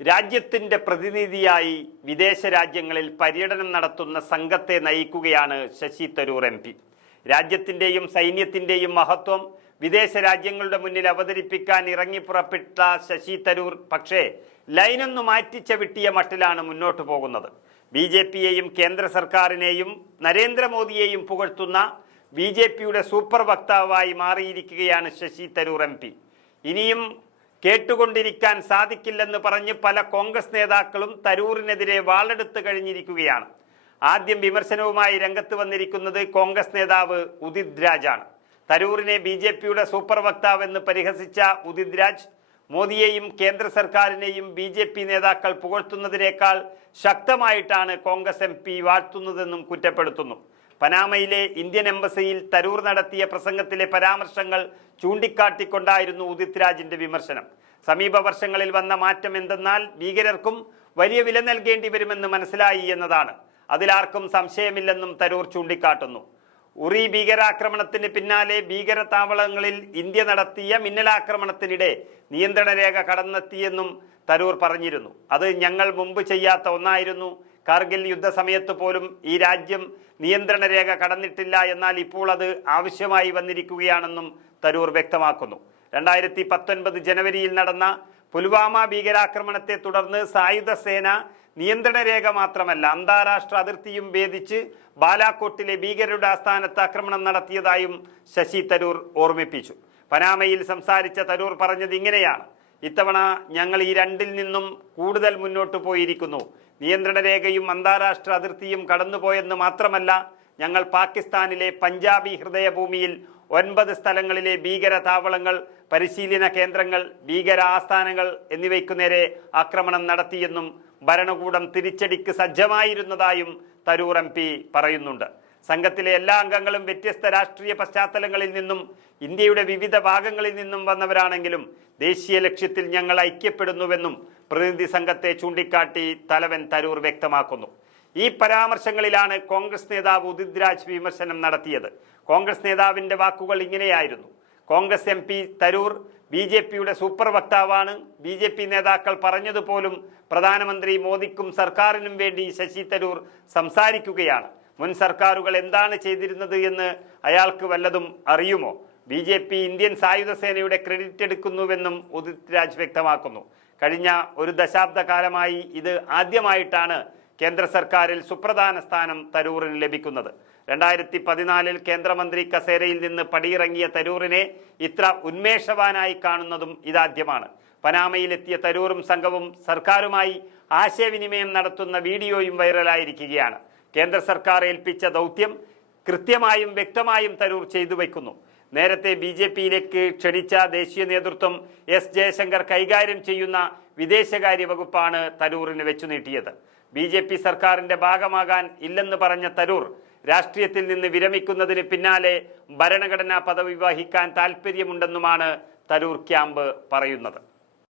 രാജ്യത്തിന്റെ പ്രതിനിധിയായി വിദേശ രാജ്യങ്ങളിൽ പര്യടനം നടത്തുന്ന സംഘത്തെ നയിക്കുകയാണ് ശശി തരൂർ എം പി. രാജ്യത്തിന്റെയും സൈന്യത്തിന്റെയും മഹത്വം വിദേശ രാജ്യങ്ങളുടെ മുന്നിൽ അവതരിപ്പിക്കാൻ ഇറങ്ങി പുറപ്പെട്ട ശശി തരൂർ പക്ഷേ ലൈനൊന്നു മാറ്റിച്ചവിട്ടിയ മട്ടിലാണ് മുന്നോട്ടു പോകുന്നത്. ബി ജെ പിയെയും കേന്ദ്ര സർക്കാരിനെയും നരേന്ദ്രമോദിയെയും പുകഴ്ത്തുന്ന ബി ജെ പിയുടെ സൂപ്പർ വക്താവായി മാറിയിരിക്കുകയാണ് ശശി തരൂർ എം പി. ഇനിയും കേട്ടുകൊണ്ടിരിക്കാൻ സാധിക്കില്ലെന്ന് പറഞ്ഞ് പല കോൺഗ്രസ് നേതാക്കളും തരൂറിനെതിരെ വാളെടുത്ത് കഴിഞ്ഞിരിക്കുകയാണ്. ആദ്യം വിമർശനവുമായി രംഗത്ത് വന്നിരിക്കുന്നത് കോൺഗ്രസ് നേതാവ് ഉദിത് രാജാണ്. തരൂറിനെ ബി ജെ പിയുടെ സൂപ്പർ വക്താവെന്ന് പരിഹസിച്ച ഉദിത് രാജ് മോദിയെയും കേന്ദ്ര സർക്കാരിനെയും ബി ജെ പി നേതാക്കൾ പുകഴ്ത്തുന്നതിനേക്കാൾ ശക്തമായിട്ടാണ് കോൺഗ്രസ് എം പി വാഴ്ത്തുന്നതെന്നും കുറ്റപ്പെടുത്തുന്നു. പനാമയിലെ ഇന്ത്യൻ എംബസിയിൽ തരൂർ നടത്തിയ പ്രസംഗത്തിലെ പരാമർശങ്ങൾ ചൂണ്ടിക്കാട്ടിക്കൊണ്ടായിരുന്നു ഉദിത് രാജിന്റെ വിമർശനം. സമീപ വർഷങ്ങളിൽ വന്ന മാറ്റം എന്തെന്നാൽ ഭീകരർക്കും വലിയ വില നൽകേണ്ടി വരുമെന്ന് മനസ്സിലായി എന്നതാണ്. അതിലാർക്കും സംശയമില്ലെന്നും തരൂർ ചൂണ്ടിക്കാട്ടുന്നു. ഉറി ഭീകരാക്രമണത്തിന് പിന്നാലെ ഭീകര താവളങ്ങളിൽ ഇന്ത്യ നടത്തിയ മിന്നലാക്രമണത്തിനിടെ നിയന്ത്രണ രേഖ കടന്നെത്തിയെന്നും തരൂർ പറഞ്ഞിരുന്നു. അത് ഞങ്ങൾ മുമ്പ് ചെയ്യാത്ത ഒന്നായിരുന്നു. കാർഗിൽ യുദ്ധസമയത്ത് പോലും ഈ രാജ്യം നിയന്ത്രണ രേഖ കടന്നിട്ടില്ല എന്നാൽ ഇപ്പോൾ അത് ആവശ്യമായി വന്നിരിക്കുകയാണെന്നും തരൂർ വ്യക്തമാക്കുന്നു. രണ്ടായിരത്തി പത്തൊൻപത് ജനുവരിയിൽ നടന്ന പുൽവാമ ഭീകരാക്രമണത്തെ തുടർന്ന് സായുധ സേന നിയന്ത്രണ രേഖ മാത്രമല്ല അന്താരാഷ്ട്ര അതിർത്തിയും ഭേദിച്ച് ബാലാക്കോട്ടിലെ ഭീകരരുടെ ആസ്ഥാനത്ത് ആക്രമണം നടത്തിയതായും ശശി തരൂർ ഓർമ്മിപ്പിച്ചു. പനാമയിൽ സംസാരിച്ച തരൂർ പറഞ്ഞത് ഇങ്ങനെയാണ്. ഇത്തവണ ഞങ്ങൾ ഈ രണ്ടിൽ നിന്നും കൂടുതൽ മുന്നോട്ട് പോയിരിക്കുന്നു. നിയന്ത്രണ രേഖയും അന്താരാഷ്ട്ര അതിർത്തിയും കടന്നുപോയെന്ന് മാത്രമല്ല ഞങ്ങൾ പാകിസ്ഥാനിലെ പഞ്ചാബി ഹൃദയഭൂമിയിൽ ഒൻപത് സ്ഥലങ്ങളിലെ ഭീകര താവളങ്ങൾ പരിശീലന കേന്ദ്രങ്ങൾ ഭീകര ആസ്ഥാനങ്ങൾ എന്നിവയ്ക്കു നേരെ ആക്രമണം നടത്തിയെന്നും ഭരണകൂടം തിരിച്ചടിക്ക് സജ്ജമായിരുന്നതായും തരൂർ എം പറയുന്നുണ്ട്. സംഘത്തിലെ എല്ലാ അംഗങ്ങളും വ്യത്യസ്ത രാഷ്ട്രീയ പശ്ചാത്തലങ്ങളിൽ നിന്നും ഇന്ത്യയുടെ വിവിധ ഭാഗങ്ങളിൽ നിന്നും വന്നവരാണെങ്കിലും ദേശീയ ലക്ഷ്യത്തിൽ ഞങ്ങൾ ഐക്യപ്പെടുന്നുവെന്നും പ്രതിനിധി സംഘത്തെ ചൂണ്ടിക്കാട്ടി തലവൻ തരൂർ വ്യക്തമാക്കുന്നു. ഈ പരാമർശങ്ങളിലാണ് കോൺഗ്രസ് നേതാവ് ഉദിത് രാജ് വിമർശനം നടത്തിയത്. കോൺഗ്രസ് നേതാവിന്റെ വാക്കുകൾ ഇങ്ങനെയായിരുന്നു. Congress M P Tharoor B J പിയുടെ സൂപ്പർ വക്താവാണ്. ബി ജെ പി നേതാക്കൾ പറഞ്ഞതുപോലും പ്രധാനമന്ത്രി മോദിക്കും സർക്കാരിനും വേണ്ടി ശശി തരൂർ സംസാരിക്കുകയാണ്. മുൻ സർക്കാരുകൾ എന്താണ് ചെയ്തിരുന്നത് എന്ന് അയാൾക്ക് വല്ലതും അറിയുമോ? ബി ജെ പി ഇന്ത്യൻ സായുധ സേനയുടെ ക്രെഡിറ്റ് എടുക്കുന്നുവെന്നും ഉദിത് രാജ് വ്യക്തമാക്കുന്നു. കഴിഞ്ഞ ഒരു ദശാബ്ദ കാലമായി ഇത് ആദ്യമായിട്ടാണ് കേന്ദ്ര സർക്കാരിൽ സുപ്രധാന സ്ഥാനം തരൂറിന് ലഭിക്കുന്നത്. രണ്ടായിരത്തി പതിനാലിൽ കേന്ദ്രമന്ത്രി കസേരയിൽ നിന്ന് പടിയിറങ്ങിയ തരൂറിനെ ഇത്ര ഉന്മേഷവാനായി കാണുന്നതും ഇതാദ്യമാണ്. പനാമയിലെത്തിയ തരൂറും സംഘവും സർക്കാരുമായി ആശയവിനിമയം നടത്തുന്ന വീഡിയോയും വൈറലായിരിക്കുകയാണ്. കേന്ദ്ര സർക്കാർ ഏൽപ്പിച്ച ദൗത്യം കൃത്യമായും വ്യക്തമായും തരൂർ ചെയ്തു വയ്ക്കുന്നു. നേരത്തെ ബി ജെ പിയിലേക്ക് ക്ഷണിച്ച ദേശീയ നേതൃത്വം എസ് ജയശങ്കർ കൈകാര്യം ചെയ്യുന്ന വിദേശകാര്യ വകുപ്പാണ് തരൂറിന് വെച്ചു നീട്ടിയത്. ബി ജെ പി സർക്കാരിന്റെ ഭാഗമാകാൻ ഇല്ലെന്ന് പറഞ്ഞ തരൂർ രാഷ്ട്രീയത്തിൽ നിന്ന് വിരമിക്കുന്നതിന് പിന്നാലെ ഭരണഘടനാ പദവി വഹിക്കാൻ താൽപ്പര്യമുണ്ടെന്നുമാണ് തരൂർ ക്യാമ്പ് പറയുന്നത്.